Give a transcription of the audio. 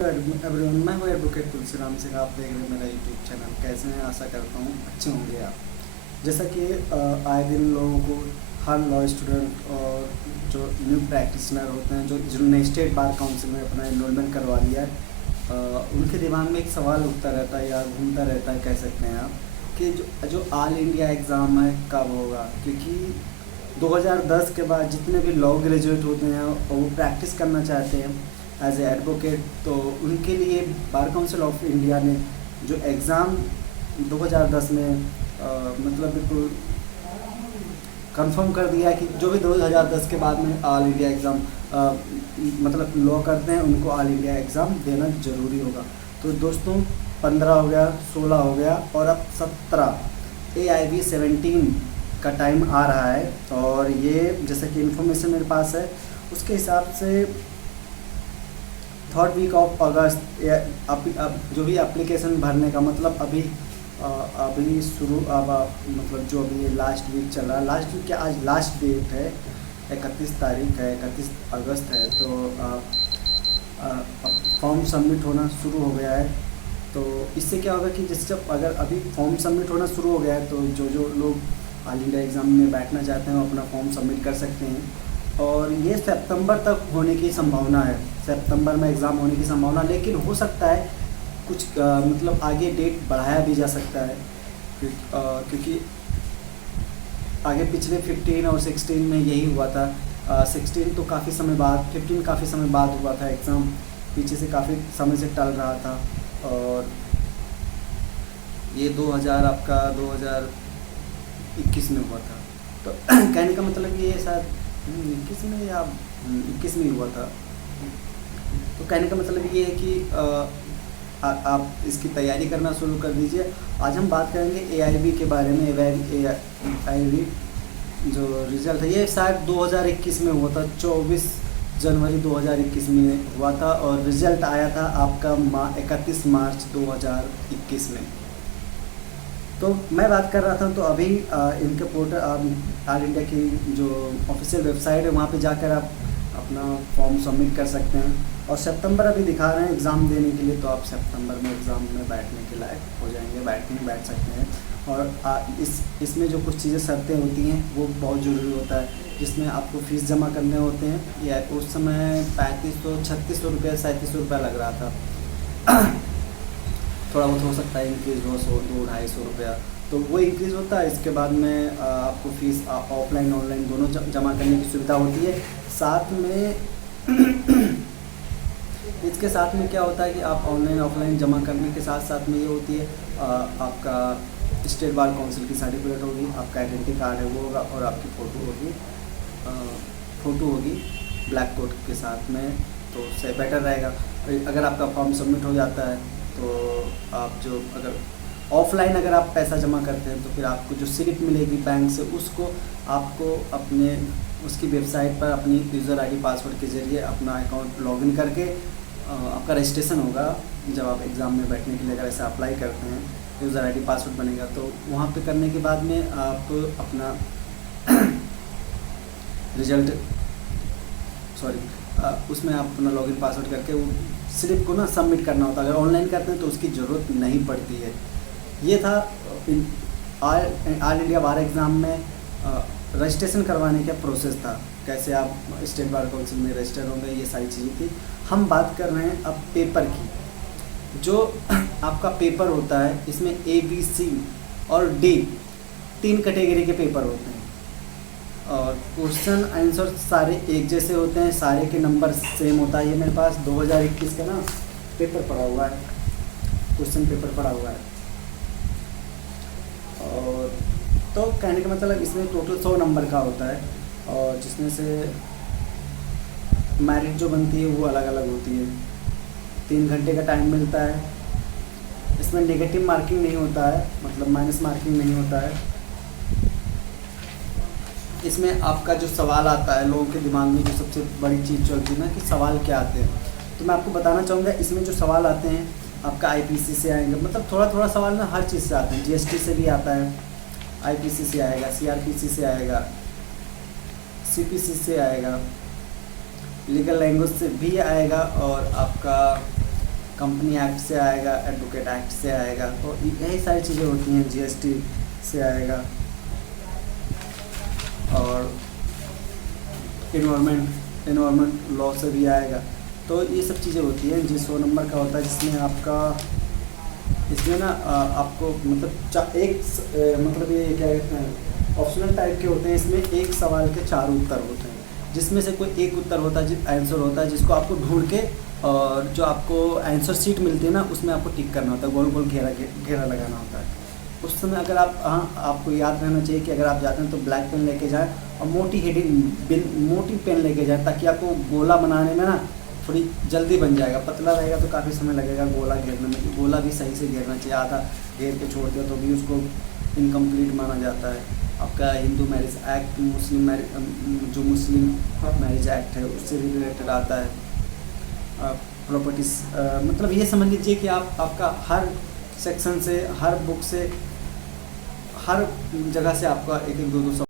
Everyone, मैं हूँ advocate Tulsiram Singh. आप देख रहे हैं मेरा यूट्यूब चैनल। कैसे हैं? आशा करता हूँ अच्छे होंगे आप। जैसा कि आए दिन लोगों को, हर लॉ स्टूडेंट और जो न्यू प्रैक्टिशनर होते हैं, जो जिन्होंने स्टेट बार काउंसिल में अपना इनरोलमेंट करवा लिया है, उनके दिमाग में एक सवाल उठता रहता है या घूमता रहता है, कह सकते हैं आप, कि जो ऑल इंडिया एग्ज़ाम है कब होगा। क्योंकि 2010 के बाद जितने भी लॉ ग्रेजुएट होते हैं और वो प्रैक्टिस करना चाहते हैं एज ए एडवोकेट, तो उनके लिए बार काउंसिल ऑफ इंडिया ने जो एग्ज़ाम 2010 में मतलब बिल्कुल कंफर्म कर दिया कि जो भी 2010 के बाद में ऑल इंडिया एग्ज़ाम मतलब लॉ करते हैं, उनको ऑल इंडिया एग्ज़ाम देना ज़रूरी होगा। तो दोस्तों, 15 हो गया, 16 हो गया और अब 17 AIB 17 का टाइम आ रहा है। और ये जैसे कि इन्फॉर्मेशन मेरे पास है, उसके हिसाब से 3rd वीक ऑफ अगस्त अब जो भी एप्लीकेशन भरने का मतलब अभी शुरू, अब मतलब जो अभी लास्ट वीक चल रहा है, लास्ट वीक क्या, आज लास्ट डेट है, 31 तारीख है, 31 अगस्त है। तो अब फॉर्म सबमिट होना शुरू हो गया है। तो इससे क्या होगा कि जैसे अगर अभी फॉर्म सबमिट होना शुरू हो गया है, तो जो लोग ऑल इंडिया एग्ज़ाम में बैठना चाहते हैं वो अपना फॉर्म सबमिट कर सकते हैं। और ये सितंबर तक होने की संभावना है, सितंबर में एग्ज़ाम होने की संभावना, लेकिन हो सकता है कुछ मतलब आगे डेट बढ़ाया भी जा सकता है। क्योंकि आगे पिछले 15 और 16 में यही हुआ था। 16 तो काफ़ी समय बाद, 15 काफ़ी समय बाद हुआ था एग्ज़ाम, पीछे से काफ़ी समय से टल रहा था। और ये 2021 में हुआ था। तो कहने का मतलब ये शायद 21 में या 21 में हुआ था। तो कहने का मतलब ये है कि आप इसकी तैयारी करना शुरू कर दीजिए। आज हम बात करेंगे AIB के बारे में। AIB जो रिज़ल्ट है, ये शायद 2021 में हुआ था, 24 जनवरी 2021 में हुआ था। और रिज़ल्ट आया था आपका 31 मार्च 2021 में। तो मैं बात कर रहा था, तो अभी इनके पोर्टल, ऑल इंडिया की जो ऑफिशियल वेबसाइट है, वहाँ पे जाकर आप अपना फॉर्म सबमिट कर सकते हैं। और सितंबर अभी दिखा रहे हैं एग्ज़ाम देने के लिए, तो आप सितंबर में एग्ज़ाम में बैठने के लायक हो जाएंगे, बैठ सकते हैं। और इसमें जो कुछ चीज़ें शर्तें होती हैं वो बहुत ज़रूरी होता है, जिसमें आपको फ़ीस जमा करने होते हैं। या उस समय 3500-3600 रुपया, 3700 रुपया लग रहा था। थोड़ा बहुत हो सकता है इंक्रीज़ हो, 100-200-250 रुपया, तो वो इंक्रीज़ होता है। इसके बाद में आपको फ़ीस ऑफलाइन ऑनलाइन दोनों जमा करने की सुविधा होती है। साथ में इसके साथ में क्या होता है कि आप ऑनलाइन ऑफलाइन जमा करने के साथ साथ में ये होती है, आपका स्टेट बार काउंसिल की सर्टिफिकेट होगी, आपका आइडेंटिटी कार्ड है वो होगा, और आपकी फ़ोटो होगी ब्लैक कोट के साथ में। तो उससे बेटर रहेगा। अगर आपका फॉर्म सबमिट हो जाता है, तो आप जो अगर ऑफलाइन अगर आप पैसा जमा करते हैं, तो फिर आपको जो स्लिप मिलेगी बैंक से, उसको आपको अपने उसकी वेबसाइट पर अपनी यूज़र ID पासवर्ड के ज़रिए अपना अकाउंट लॉगिन करके आपका रजिस्ट्रेशन होगा। जब आप एग्ज़ाम में बैठने के लिए अगर ऐसा अप्लाई करते हैं, यूज़र ID पासवर्ड बनेगा, तो वहाँ पे करने के बाद में आप अपना रिजल्ट उसमें आप अपना लॉगिन पासवर्ड करके वो स्लिप को ना सबमिट करना होता है। अगर ऑनलाइन करते हैं तो उसकी ज़रूरत नहीं पड़ती है। ये था ऑल इंडिया बार एग्ज़ाम में रजिस्ट्रेशन करवाने का प्रोसेस था, कैसे आप स्टेट बार काउंसिल में रजिस्टर होंगे, ये सारी चीज़ें थी। हम बात कर रहे हैं अब पेपर की। जो आपका पेपर होता है, इसमें A, B, C और D 3 कैटेगरी के पेपर होते हैं। और क्वेश्चन आंसर सारे एक जैसे होते हैं, सारे के नंबर सेम होता है। ये मेरे पास 2021 का ना पेपर पड़ा हुआ है, क्वेश्चन पेपर पड़ा हुआ है। और तो कहने का मतलब इसमें टोटल 100 नंबर का होता है, और जिसमें से मेरिट जो बनती है वो अलग अलग होती है। 3 घंटे का टाइम मिलता है। इसमें नेगेटिव मार्किंग नहीं होता है, मतलब माइनस मार्किंग नहीं होता है। इसमें आपका जो सवाल आता है, लोगों के दिमाग में जो सबसे बड़ी चीज़ चलती है ना कि सवाल क्या आते हैं, तो मैं आपको बताना चाहूँगा। इसमें जो सवाल आते हैं आपका IPC से आएंगे, मतलब थोड़ा थोड़ा सवाल ना हर चीज़ से आते हैं। GST से भी आता है, IPC से आएगा, CRPC से आएगा, CPC से आएगा, लीगल लैंग्वेज से भी आएगा, और आपका कंपनी एक्ट से आएगा, एडवोकेट एक्ट से आएगा, तो यही सारी चीज़ें होती हैं, जीएसटी से आएगा। और इन्वायरमेंट लॉ से भी आएगा। तो ये सब चीज़ें होती हैं। जी 100 नंबर का होता है, जिसमें आपका इसमें ना आपको मतलब मतलब ये क्या कहते हैं, ऑप्शनल टाइप के होते हैं। इसमें एक सवाल के 4 उत्तर होते हैं, जिसमें से कोई एक उत्तर होता है, आंसर होता है, जिसको आपको ढूंढ के और जो आपको आंसर शीट मिलती है ना, उसमें आपको टिक करना होता है, गोल गोल घेरा लगाना होता है। उस समय अगर आप, हाँ, आपको याद रहना चाहिए कि अगर आप जाते हैं तो ब्लैक पेन लेके जाएं और मोटी पेन लेके जाएं, ताकि आपको गोला बनाने में ना थोड़ी जल्दी बन जाएगा। पतला रहेगा तो काफ़ी समय लगेगा गोला घेरने में। गोला भी सही से घेरना चाहिए, आधा घेर के छोड़ दिया तो भी उसको इनकम्प्लीट माना जाता है। आपका हिंदू मैरिज एक्ट, जो मुस्लिम मैरिज एक्ट है उससे भी रिलेटेड आता है। प्रॉपर्टीज़, मतलब ये समझ लीजिए कि आपका हर सेक्शन से, हर बुक से, हर जगह से आपका एक एक दो दो